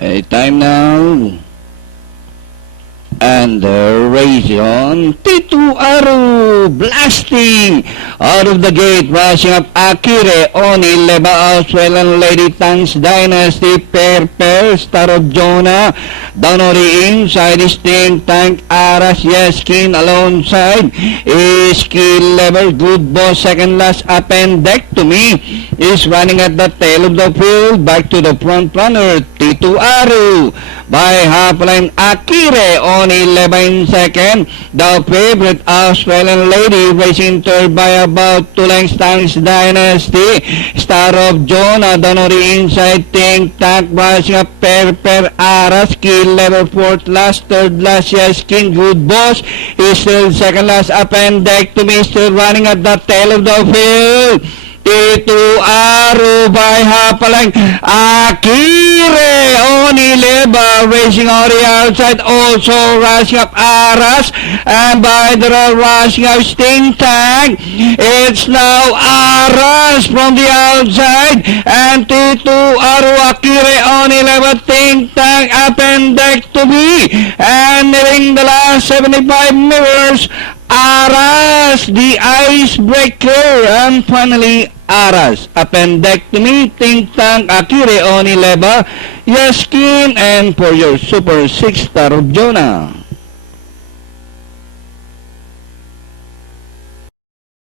Time now. And race on. T2 Aru blasting out of the gate, rushing up Akire, Oni, Leba, Australian Lady Tanks Dynasty, pair, Star of Jonah, down on the inside, Sting Tank, Aras, Yeskin alongside, Skill Level, Good Boss, second last appendectomy, is running at the tail of the field, back to the front runner, T2 Aru, by half line, Akire, Oni, 11 second, the favorite Australian Lady racing third by about 2 lengths, Tanks Dynasty, Star of Jonah, down on the inside, Think Tank, rushing up pair, Aras, Skill Level, fourth last, third last, yes, King, Good Boss, is still second last, appendectomy, still running at the tail of the field. T2 Aru by Hapalang, Akire, Oni, Leba, racing on the outside, also rushing up Aras, and by the rushing up Sting Tank, it's now Aras from the outside, and T2 Aru, Akire, Oni, Leba, Think Tank, appendectomy, and nearing the last 75 meters, Aras, the icebreaker, and finally Aras, appendectomy, Think Tank, Akire, Oni, Leba, Yaskin, and for your Super 6 Star of Jonah.